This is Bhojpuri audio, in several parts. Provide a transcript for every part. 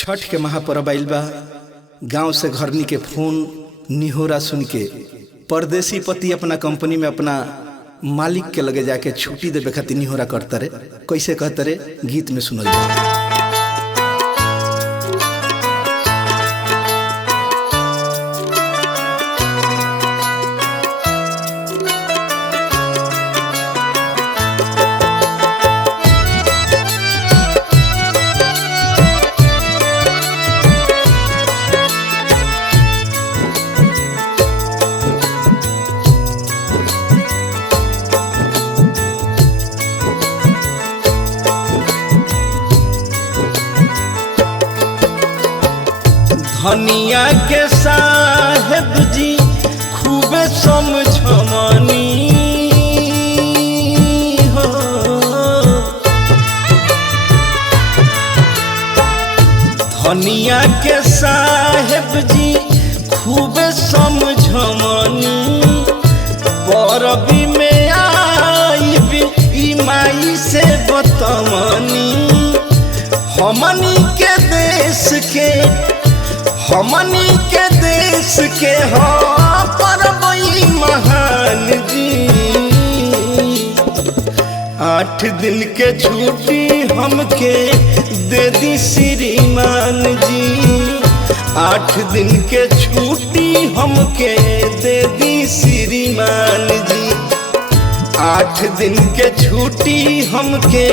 छठ के महापर्व आइल बा। गांव से घरनी के फोन निहोरा सुन के परदेसी पति अपना कंपनी में अपना मालिक के लगे जाके छुट्टी देवे खातिर निहोरा करता रे। कैसे कहता रे, गीत में सुनल जा। धनिया के साहेब जी खूबे समझमनी हो, धनिया के साहेब जी खूबे समझमनी। परबी में आई भी माई से बतमनी। हमनी के देश के हो परबई महान जी। 8 दिन के छुट्टी हमके दे दी श्रीमान जी। 8 दिन के छुट्टी हमके दे दी श्रीमान जी। 8 दिन के छुट्टी हमके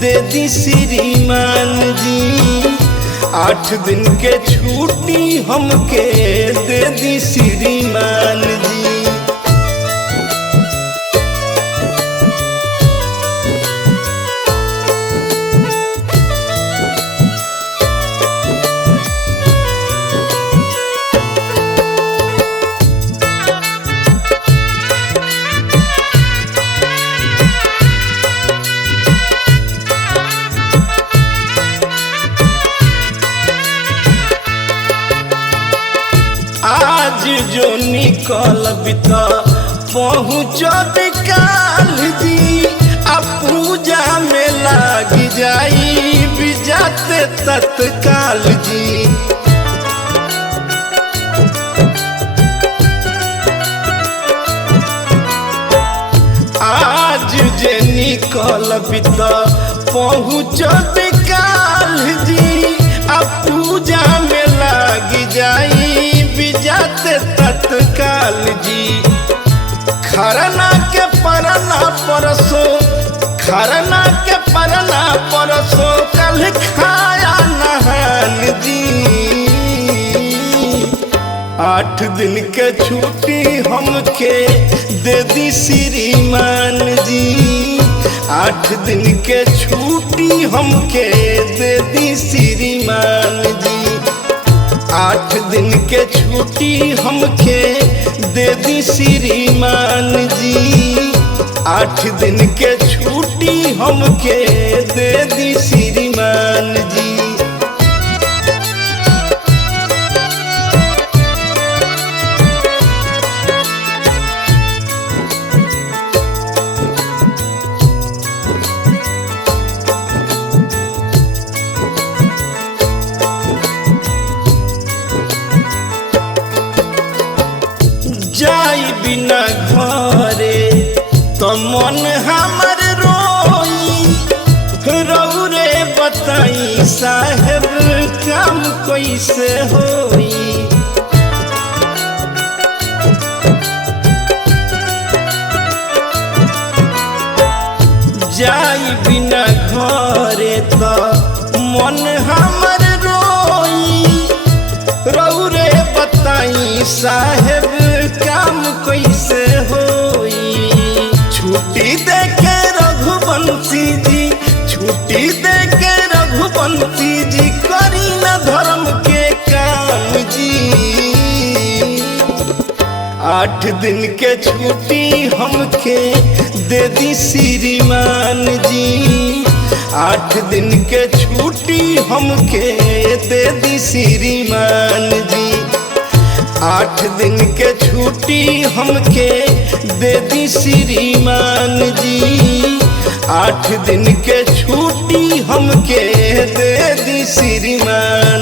दे दी श्रीमान जी। 8 दिन के छुट्टी हमके दे दी श्रीमान जी। आज जो निकल बिता पहुँचब काल जी। आ पूजा में लाग जाई बिजाते तत्काल जी। आज जे निकल बिता पहुँचब काल जी। आ पूजा में लाग जाई बिजाते तत्काल जी। खरना के परना परसो, खरना के परना परसो कल खाया नहान जी। 8 दिन के छुट्टी हमके दे दी श्रीमान जी। 8 दिन के छुट्टी हमके दे दी श्रीमान जी। 8 दिन के छुट्टी हमके दे दी श्रीमान जी। 8 दिन के छुट्टी हमके दे दी श्रीमान जी। जाई बिना घरे तो मन हमर रोई। रौरे बताई साहेब काम कैसे होई। जाई बिना घरे तो मन हमर रोई। रौरे बताई साहेब काम कैसे होई। छुट्टी दे के रघुवंशी जी, छुट्टी दे के रघुवंशी जी करी न धर्म के काम जी। 8 दिन के छुट्टी हमके दे दी श्रीमान जी। 8 दिन के छुट्टी हमके दे दी श्रीमान जी। 8 दिन के छुट्टी हमके दे दी श्रीमान जी। 8 दिन के छुट्टी हमके दे दी श्रीमान।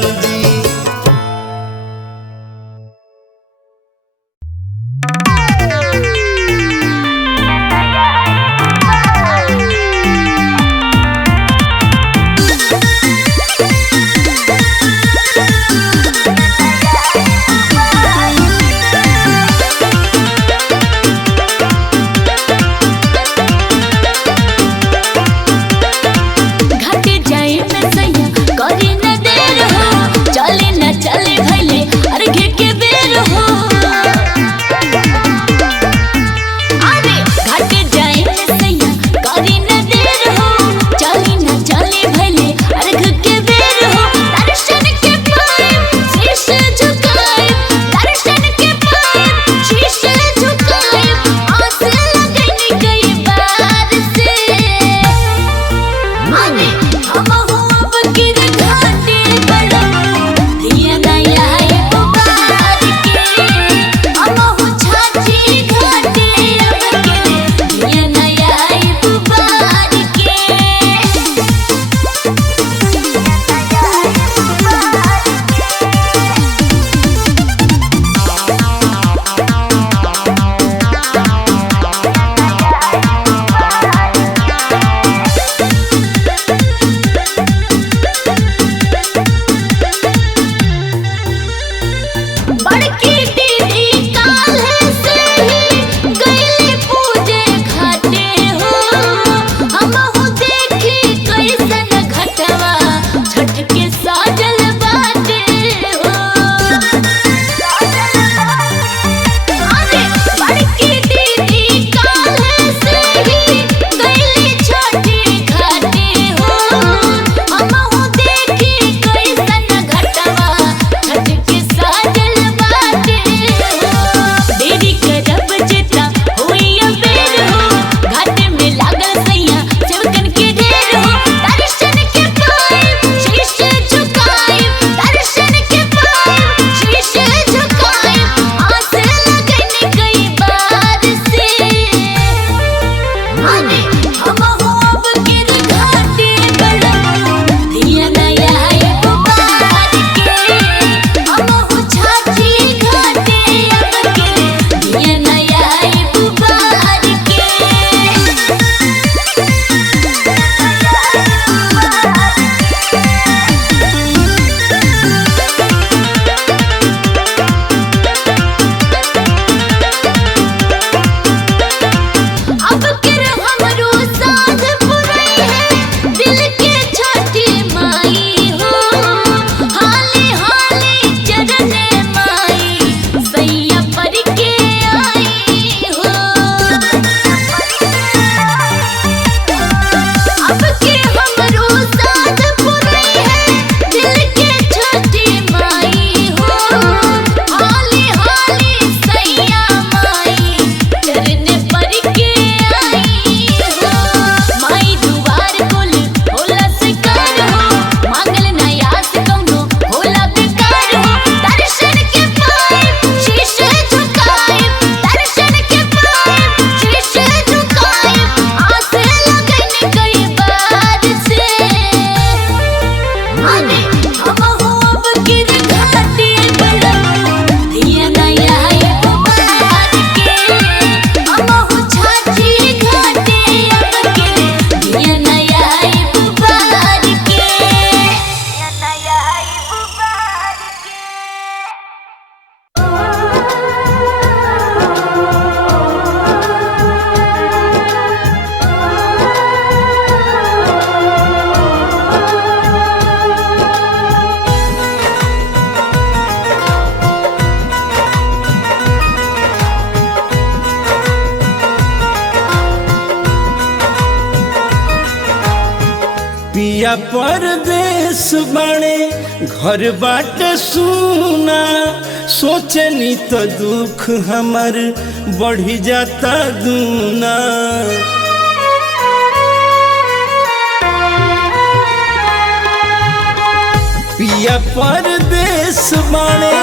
पिया परदेश बाणे घर बाट सुना सोचनी तो दुख हमर बढ़ी जाता दूना। पिया परदेश बाणे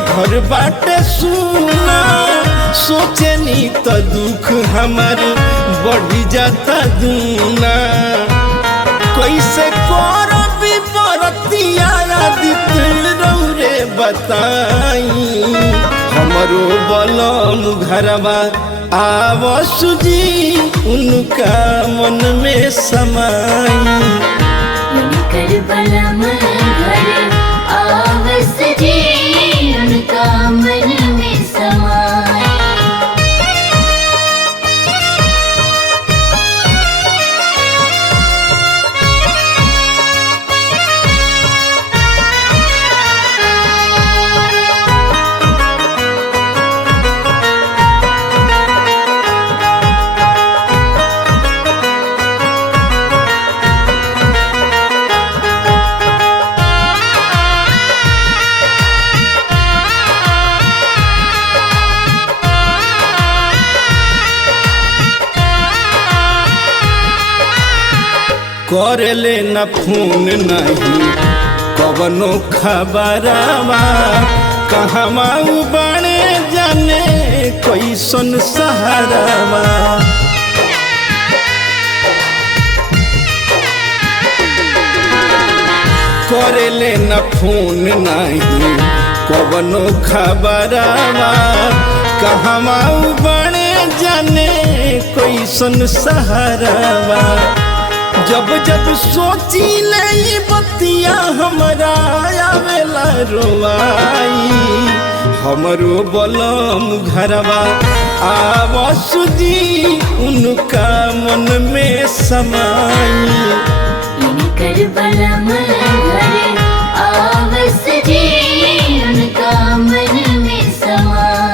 घर बाट सुना सोचनी तो दुख हमर बढ़ी जाता दूना। कैसे करबी बरतिया दित रौरे बताई हमरो बलम घरवा आवसुजी उनका मन में समाई। उनकर बलम घरे आवसुजी उनका मन में समाई। करले न फोन नहीं कवनो खबरवा कहवा बाणे जाने कैसन सहारावा। करले न फोन नहीं कवनो खबरवा कहवा बाणे जाने कैसन सहारावा। जब जब सोची नहीं बतिया हमरा आवेला रोवाई हमरो बलम घरवा आवसुजी उनका मन में समाई। उनकर बलम घरे आवसुजी उनका मन में समाई।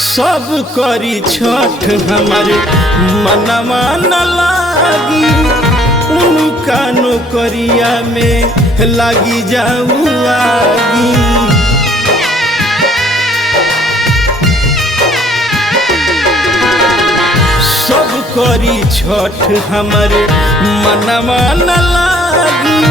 सब करी छठ हमारे मनवा न लागी उनका नौकरिया में लागी जाऊ आगी। सब करी छठ हमारे मनवा न लागी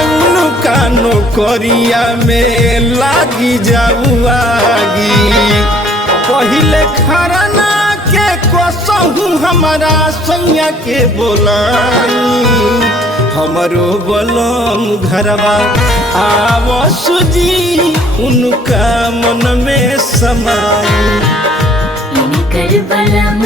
उनका नौकरिया में लागी जाऊ आगी। पहिले खरना के कसहु हमारा सैया के बोलाई हमरो बलम घरवा आवसुजी उनका मन में समाई। उनकर बलम